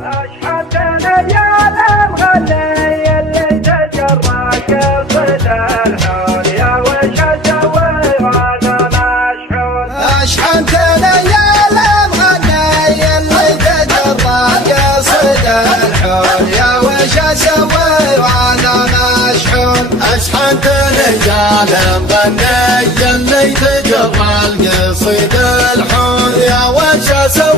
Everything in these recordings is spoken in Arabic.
أشحنت ليالي مغني اللي تجرى قصة الحول يا وش أسوي وأنا مشحون. أشحنت ليالي مغني اللي تجرى قصة الحول يا وش أسوي وأنا مشحون. أشحنت ليالي مغني اللي تجرى القصيدة الحول يا وش أسوي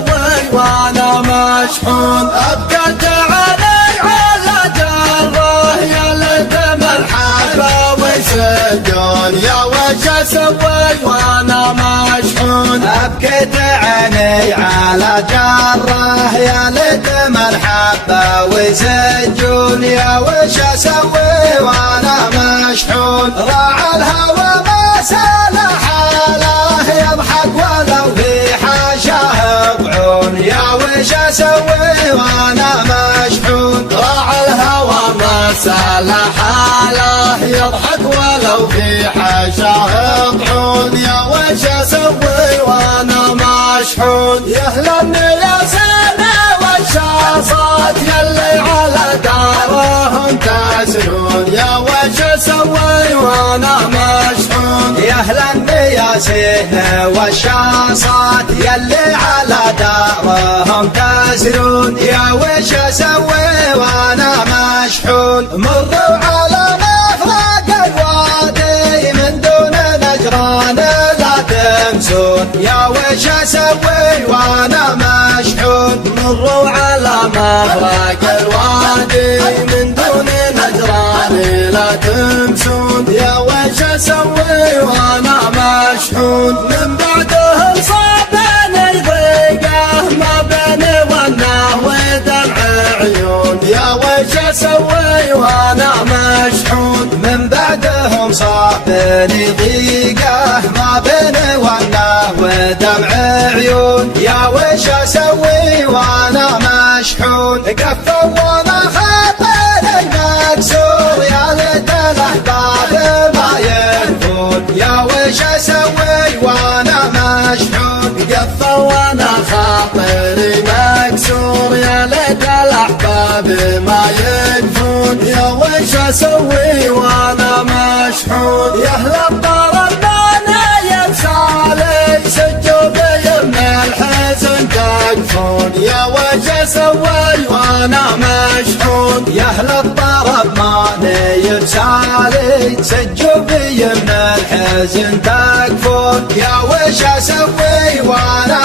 وأنا مشحون. أبقت علي على جره يا لدم الحبة وسجون يا وش أسوي وأنا مشحون. أبكت عيني على جره يا لدم الحبة وسجون يا وش أسوي وأنا مشحون. راعى الهوى ما سال حاله يضحك ولو في حاشاه بعون يا وش أسوي وأنا مشحون. راعى الهوى ما سال حاله يضحك ولو في حاشاه بعون يا وش أسوي وأنا مشحون. يهلا يا سنة والشاصات يلي على دارهم تسرون يا وش أسوي وأنا مشحون. يهلا يا سنة والشاصات يلي على دارهم تسرون يا وش أسوي وأنا مشحون. مروا على مفرق الوادي من دون نجران لا تمسون يا وش أسوي وأنا مشحون. مروا على مفرق الوادي من دون نجران لا تمسون يا وش أسوي وأنا مشحون. من بعدهم صابني ضيقه ما بيني والنه ودمع عيون يا وش أسوي وأنا مشحون. من بعدهم صابني ضيقه ما بيني والنه ودمع عيون يا وش أسوي وأنا مشحون. قفوا وانا خاطري مكسور يا ليت الأحباب ما ينفون يا وش أسوي وأنا مشحون. قفوا وانا خاطري مكسور يا ليت الأحباب ما يكفون يا وش أسوي وأنا مشحون. يا أهل الطرب أنا يبسالي سجوا بي من الحزن تكفون يا وش أسوي وأنا مشحون. يا أهل الطرب ماني بسالي سجوا بي من الحزن تكفون يا وش أسوي وأنا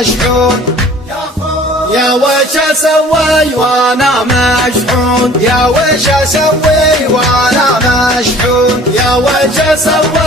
مشحون. يا وش أسوي وأنا مشحون. يا وش أسوي وأنا مشحون. يا وش أسوي